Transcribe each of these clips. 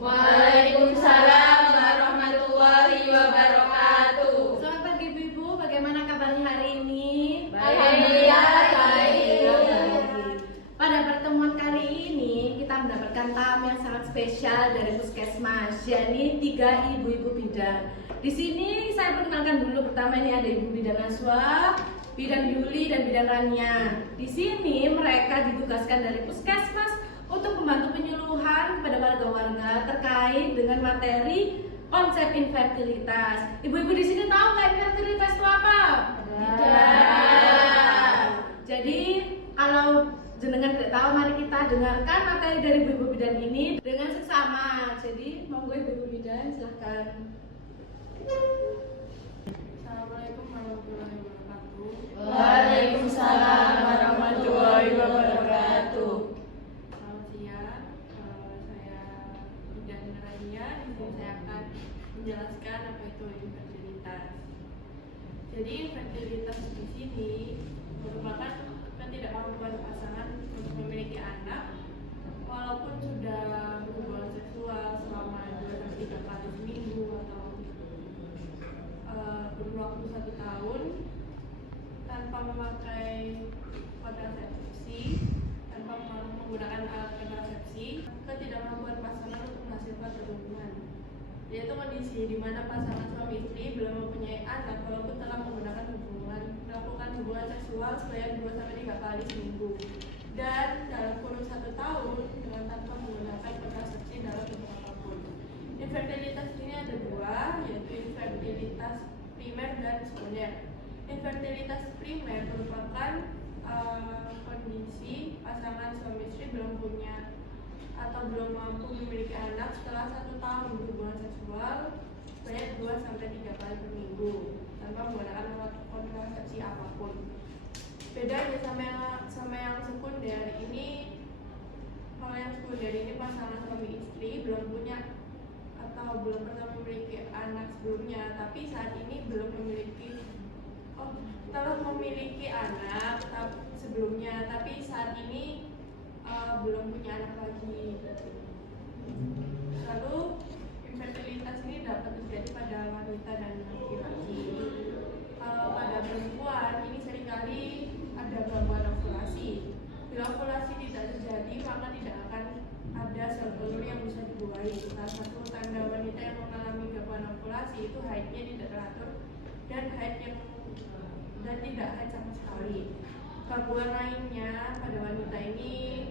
Waalaikumsalam warahmatullahi wabarakatuh. Selamat pagi Ibu-Ibu, bagaimana kabarnya hari ini? Alhamdulillah baik. Pada pertemuan kali ini kita mendapatkan tamu yang sangat spesial dari Puskesmas, yakni 3 ibu-ibu bidan. Di sini saya perkenalkan dulu, pertama ini ada Ibu Bidan Naswa, Bidan Yuli, dan Bidan Rania. Di sini mereka ditugaskan dari Puskesmas untuk membantu penyuluhan kepada warga-warga terkait dengan materi konsep infertilitas. Ibu-ibu di sini tahu nggak infertilitas itu apa? Tidak. Jadi kalau jenengan tidak tahu, mari kita dengarkan materi dari ibu-ibu bidan ini dengan seksama. Jadi monggo ibu-ibu bidan silahkan. Assalamualaikum warahmatullahi wabarakatuh. Waalaikumsalam warahmatullahi wabarakatuh. Selamat siang. Saya Bidan Rania. Di sini saya akan menjelaskan apa itu infertilitas. Jadi infertilitas di sini merupakan ketidakmampuan pasangan untuk memiliki anak walaupun sudah berhubungan seksual selama 2-3 kali seminggu atau berwaktu 1 tahun tanpa memakai kontrasepsi, tanpa menggunakan alat kontrasepsi. Ketidakmampuan pasangan untuk menghasilkan berhubungan, yaitu kondisi di mana pasangan suami istri belum mempunyai anak walaupun telah melakukan hubungan seksual sebanyak 2-3 kali seminggu dan dalam kurun 1 tahun dengan tanpa menggunakan kontrasepsi dalam bentuk apapun. Infertilitas ini ada 2, yaitu infertilitas primer dan sekunder. Infertilitas primer merupakan kondisi pasangan suami istri belum punya atau belum mampu memiliki anak setelah 1 tahun berhubungan seksual sebanyak 2-3 kali per minggu tanpa menggunakan alat kontrasepsi apapun. Bedanya sama yang sekunder ini, kalau yang sekunder ini pasangan suami istri belum punya atau belum pernah memiliki anak sebelumnya, tapi saat ini telah memiliki anak sebelumnya, tapi saat ini belum punya anak lagi. Lalu infertilitas ini dapat terjadi pada wanita dan laki-laki. Kalau pada perempuan ini seringkali ada gangguan ovulasi. Bila ovulasi tidak terjadi, maka tidak akan ada sel telur yang bisa dibuahi. Salah satu tanda wanita yang mengalami gangguan ovulasi itu haidnya tidak teratur dan tidak haid sama sekali. Gangguan lainnya pada wanita ini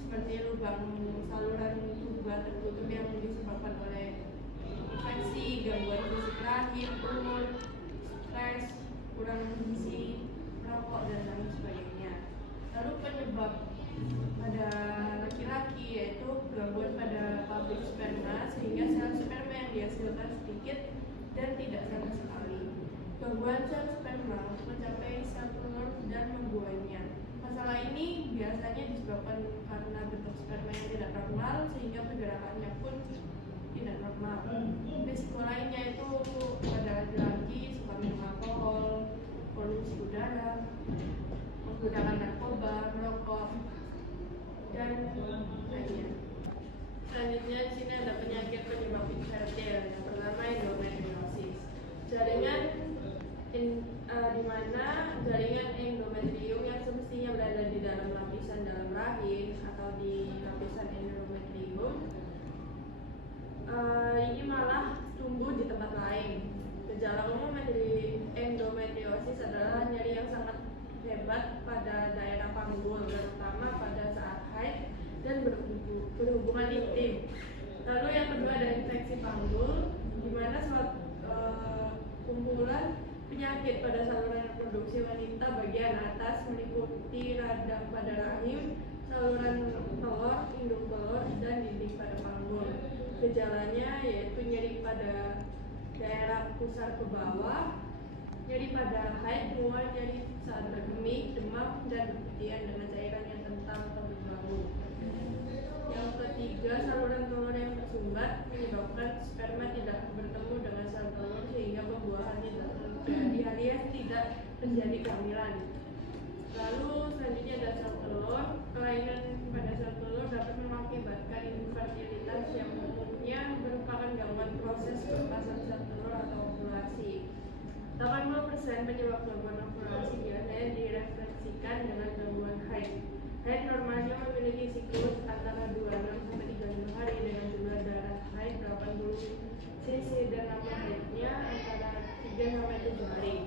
seperti lubang saluran tuba tertutup yang disebabkan oleh infeksi, gangguan fisik rahim, umur, stres, kurang gizi, merokok, dan lain sebagainya. Lalu penyebab pada laki-laki yaitu gangguan pada pabrik sperma sehingga sel sperma yang dihasilkan sedikit dan tidak sama sekali. Gangguan sel sperma mencapai sel telur dan membuahnya. Masalah ini biasanya disebabkan karena bentuk sperma yang tidak normal sehingga pergerakannya pun tidak normal. Risiko lainnya itu pada laki-laki suka minum alkohol, polusi udara, menggunakan narkoba, merokok, dan lainnya. Selanjutnya di sini ada penyakit penyebab infertil. Yang pertama endometriosis. Jaringan di mana jaringan endometrium yang semestinya berada di dalam lapisan dalam rahim atau di lapisan endometrium ini malah tumbuh di tempat lain. Gejala umum dari endometriosis adalah nyeri yang sangat hebat pada daerah panggul, terutama pada saat haid dan berhubungan intim. Lalu yang kedua ada infeksi panggul, di mana kumpulan penyakit pada saluran reproduksi wanita bagian atas meliputi radang pada rahim, saluran telur, induk telur, dan dinding pada panggul. Gejalanya yaitu nyeri pada daerah pusar ke bawah, nyeri pada haid, mual, nyeri saat berkemih, demam, dan berputihan dengan cairan yang kental atau berbau. Yang ketiga, saluran telur yang tersumbat menyebabkan sperma tidak bertemu dengan sel telur sehingga pembuahan tidak terjadi alias tidak terjadi kehamilan. Lalu selanjutnya ada sel telur. Kelainan pada sel telur dapat mengakibatkan infertilitas yang umum proses pelepasan sel telur atau ovulasi. 80% penyebab gangguan ovulasi biasanya direfleksikan dengan gangguan haid. Haid normalnya memiliki siklus antara 26 sampai 30 hari dengan jumlah darah haid 80 cc dan lama haidnya antara 3 sampai 7 hari.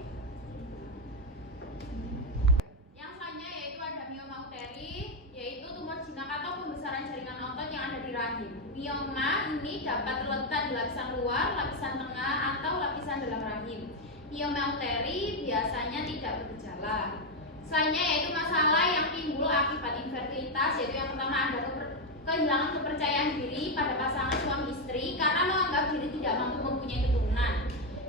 Yang selanjutnya yaitu ada mioma uteri, yaitu tumor jinak atau pembesaran jaringan otot yang ada di rahim. Mioma ini dapat terletak di lapisan luar, lapisan tengah, atau lapisan dalam rahim. Mioma uteri biasanya tidak bergejala. Selanjutnya yaitu masalah yang timbul akibat infertilitas, yaitu yang pertama ada kehilangan kepercayaan diri pada pasangan suami istri karena menganggap diri tidak mampu mempunyai keturunan.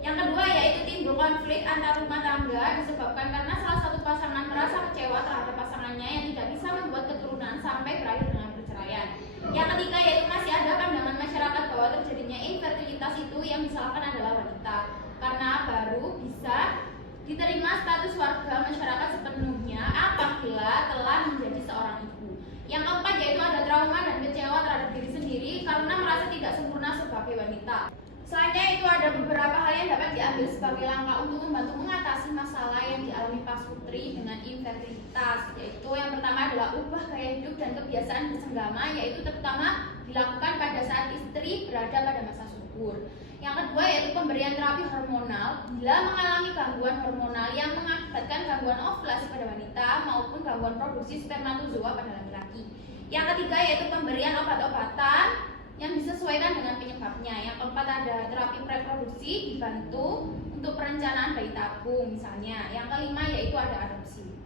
Yang kedua yaitu timbul konflik antar rumah tangga disebabkan karena salah satu pasangan merasa kecewa terhadap pasangannya yang tidak bisa membuat keturunan sampai berakhir dengan perceraian. Yang ketiga yaitu masih ada pandangan masyarakat bahwa terjadinya infertilitas itu yang disalahkan adalah wanita karena baru bisa diterima status warga masyarakat sepenuhnya apabila telah menjadi seorang ibu. Yang keempat yaitu ada trauma dan kecewa terhadap diri sendiri karena merasa tidak sempurna sebagai wanita. Selanjutnya itu ada beberapa hal yang dapat diambil sebagai langkah untuk membantu mengatasi masalah yang dialami pasutri dengan infertilitas, yaitu yang pertama adalah ubah gaya hidup dan kebiasaan bersenggama, yaitu terutama dilakukan pada saat istri berada pada masa subur. Yang kedua yaitu pemberian terapi hormonal bila mengalami gangguan hormonal yang mengakibatkan gangguan ovulasi pada wanita maupun gangguan produksi spermatozoa pada laki-laki. Yang ketiga yaitu pemberian obat-obatan yang disesuaikan dengan penyebabnya. Yang keempat ada terapi preproduksi dibantu untuk perencanaan bayi tabung misalnya. Yang kelima yaitu ada adopsi.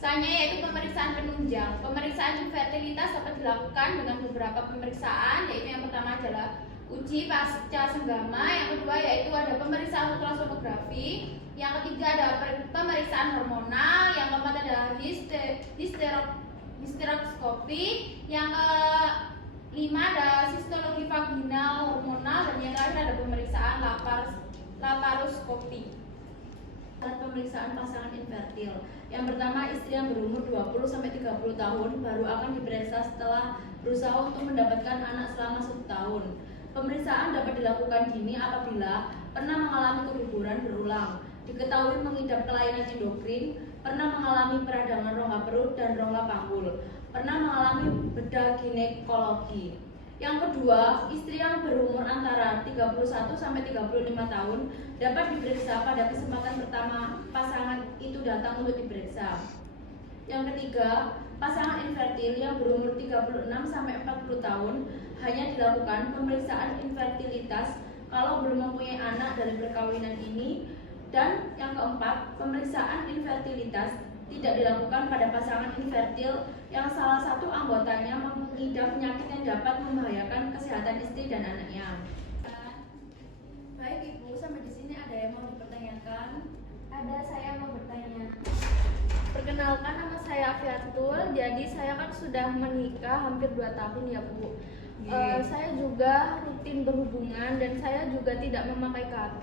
Selanjutnya yaitu pemeriksaan penunjang. Pemeriksaan infertilitas dapat dilakukan dengan beberapa pemeriksaan, yaitu yang pertama adalah uji pasca senggama, yang kedua yaitu ada pemeriksaan ultrasonografi, yang ketiga ada pemeriksaan hormonal, yang keempat adalah histeroskopi, yang kelima ada histologi vaginal hormonal, dan yang terakhir ada pemeriksaan laparoskopi. Pemeriksaan pasangan infertil. Yang pertama, istri yang berumur 20-30 tahun baru akan diperiksa setelah berusaha untuk mendapatkan anak selama 1 tahun. Pemeriksaan dapat dilakukan dini apabila pernah mengalami keguguran berulang, diketahui mengidap kelainan endokrin, pernah mengalami peradangan rongga perut dan rongga panggul, pernah mengalami bedah ginekologi. Yang kedua, istri yang berumur antara 31-35 tahun dapat diperiksa pada kesempatan pertama pasangan itu datang untuk diperiksa. Yang ketiga, pasangan infertil yang berumur 36-40 tahun hanya dilakukan pemeriksaan infertilitas kalau belum mempunyai anak dari perkawinan ini. Dan yang keempat, pemeriksaan infertilitas tidak dilakukan pada pasangan infertil yang salah satu anggotanya mengidap penyakit yang dapat membahayakan kesehatan istri dan anaknya. Baik Ibu, sampai di sini ada yang mau dipertanyakan? Ada, saya mau bertanya. Perkenalkan, nama saya Afiatul. Jadi saya kan sudah menikah hampir 2 tahun ya Bu. Saya juga rutin berhubungan dan saya juga tidak memakai KB.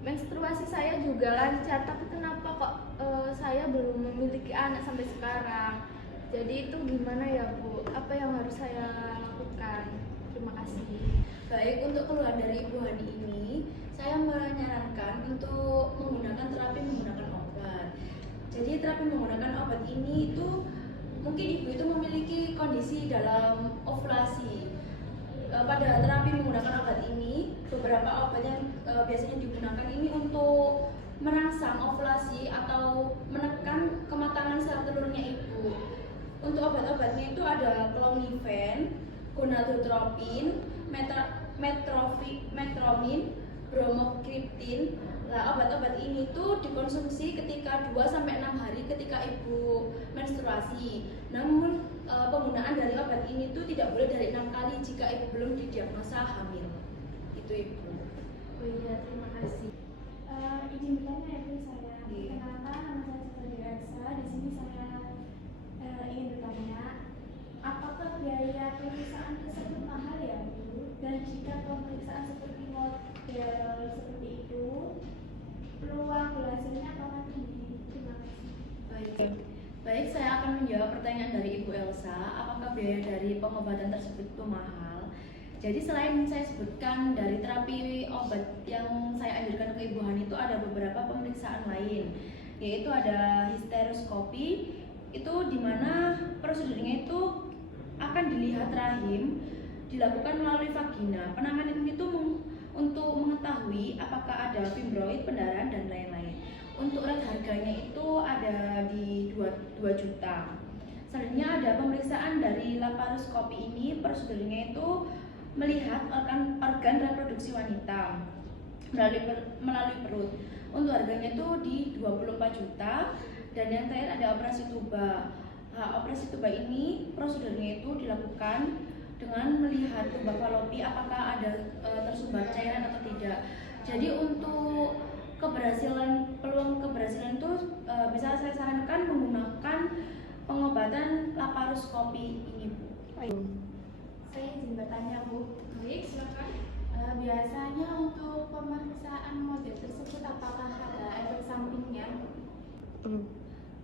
Menstruasi saya juga lancar, tapi kenapa kok saya belum memiliki anak sampai sekarang? Jadi itu gimana ya Bu? Apa yang harus saya lakukan? Terima kasih. Baik, untuk keluhan dari Ibu Hani ini, saya menyarankan untuk menggunakan terapi menggunakan obat. Jadi terapi menggunakan obat ini itu mungkin Ibu itu memiliki kondisi dalam ovulasi. Pada terapi menggunakan obat ini, beberapa obat yang biasanya digunakan ini untuk merangsang ovulasi atau menekan kematangan sel telurnya Ibu. Untuk obat-obatnya itu ada clomifene, gonadotropin, metromin, bromokriptin. Nah, obat-obat ini tuh dikonsumsi ketika 2-6 hari ketika Ibu menstruasi. Namun penggunaan dari obat ini tuh tidak boleh dari 6 kali jika Ibu belum didiagnosa hamil. Itu Ibu. Oh iya, terima kasih. Izin bertanya ya Bu, saya. Iya. Kenapa nama saya Sutadi Elsa? Di sini saya ingin bertanya, apakah biaya pemeriksaan tersebut mahal ya Bu? Dan jika pemeriksaan seperti model seperti itu, peluang berhasilnya apakah tinggi? Terima kasih. Baik, saya akan menjawab pertanyaan dari Ibu Elsa. Apakah biaya dari pengobatan tersebut itu mahal? Jadi selain saya sebutkan dari terapi obat yang saya anjurkan ke Ibu Hani itu ada beberapa pemeriksaan lain, yaitu ada histeroskopi, itu dimana prosedurnya itu akan dilihat rahim, dilakukan melalui vagina. Penanganan itu untuk mengetahui apakah ada fibroid, pendarahan dan lain-lain. Untuk rate harganya itu ada di 2 juta. Selanjutnya ada pemeriksaan dari laparoskopi ini, prosedurnya itu melihat organ reproduksi wanita melalui perut. Untuk harganya itu di 24 juta. Dan yang terakhir ada operasi tuba. Operasi tuba ini prosedurnya itu dilakukan dengan melihat tuba falopi apakah ada tersumbat cairan atau tidak. Jadi untuk peluang keberhasilan itu bisa saya sarankan menggunakan pengobatan laparoskopi ini, Bu. Saya izin bertanya, Bu. Baik, silakan. Biasanya untuk pemeriksaan model tersebut apakah ada efek sampingnya?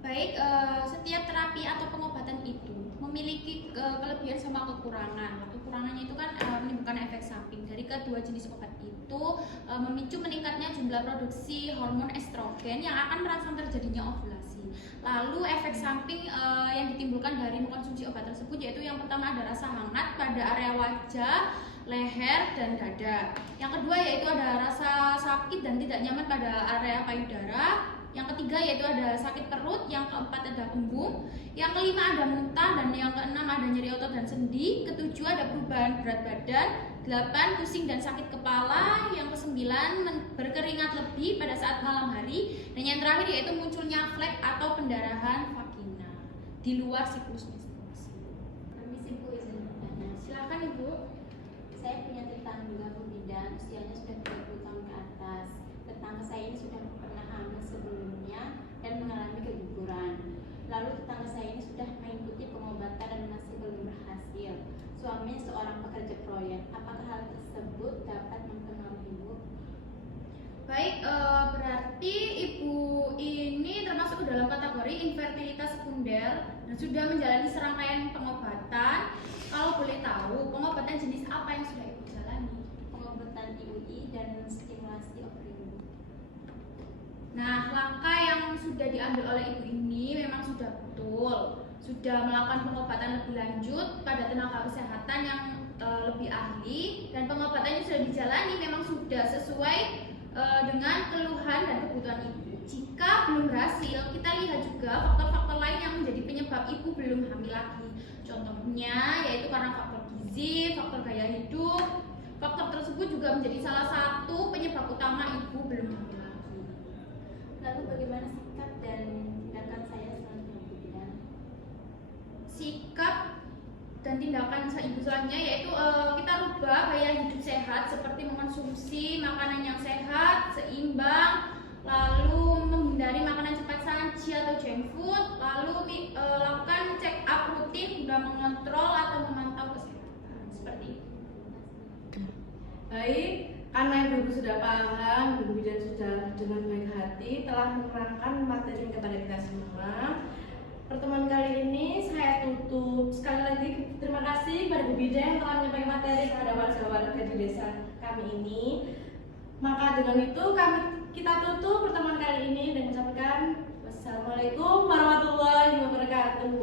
Baik, setiap terapi atau pengobatan itu memiliki kelebihan sama kekurangan. Kekurangannya itu kan menimbulkan efek samping. Dari kedua jenis obat itu memicu meningkatnya jumlah produksi hormon estrogen yang akan merangsang terjadinya ovulasi. Lalu efek samping yang ditimbulkan dari mengkonsumsi obat tersebut yaitu yang pertama ada rasa hangat pada area wajah, leher, dan dada. Yang kedua yaitu ada rasa sakit dan tidak nyaman pada area payudara. Yang ketiga yaitu ada sakit perut, yang keempat ada kembung, yang kelima ada muntah, dan yang keenam ada nyeri otot dan sendi, ketujuh ada perubahan berat badan, 8 pusing dan sakit kepala, yang ke-9 berkeringat lebih pada saat malam hari, dan yang terakhir yaitu munculnya flek atau pendarahan vagina di luar siklus menstruasi. Permisi Bu, izin bertanya. Silakan Ibu. Saya punya tetangga juga Bu bidan, usianya sudah 30 tahun ke atas. Tetangga saya ini sudah pernah hamil sebelumnya dan mengalami keguguran. Lalu tetangga saya ini sudah mengikuti pengobatan dan masih belum berhasil. Suaminya seorang pekerja proyek. Apakah hal tersebut dapat mempengaruhi Bu? Baik, berarti Ibu ini termasuk dalam kategori infertilitas sekunder dan sudah menjalani serangkaian pengobatan. Kalau boleh tahu, pengobatan jenis apa yang sudah Ibu jalani? Pengobatan IUI dan stimulasi ovarium. Nah, langkah yang sudah diambil oleh Ibu ini memang sudah betul. Sudah melakukan pengobatan lebih lanjut pada tenaga kesehatan yang lebih ahli, dan pengobatannya sudah dijalani memang sudah sesuai dengan keluhan dan kebutuhan Ibu. Jika belum berhasil, kita lihat juga faktor-faktor lain yang menjadi penyebab Ibu belum hamil lagi. Contohnya yaitu karena faktor gizi, faktor gaya hidup. Faktor tersebut juga menjadi salah satu penyebab utama Ibu belum hamil lagi. Lalu bagaimana sikap dan tindakan saya selanjutnya Bu bidan? Sikap dan tindakan Ibu selanjutnya yaitu kita rubah gaya hidup sehat seperti mengkonsumsi makanan yang sehat, seimbang, lalu menghindari makanan cepat saji atau junk food, lalu lakukan check up rutin guna mengontrol atau memantau kesehatan. Seperti itu. Baik, karena Ibu sudah paham, Ibu bidan sudah dengan baik hati telah menerangkan materi kepada kita semua. Pertemuan kali ini saya tutup. Sekali lagi terima kasih kepada Bu Bidan yang telah menyampaikan materi kepada warga-warga di desa kami ini. Maka dengan itu kita tutup pertemuan kali ini dengan mengucapkan wassalamualaikum warahmatullahi wabarakatuh.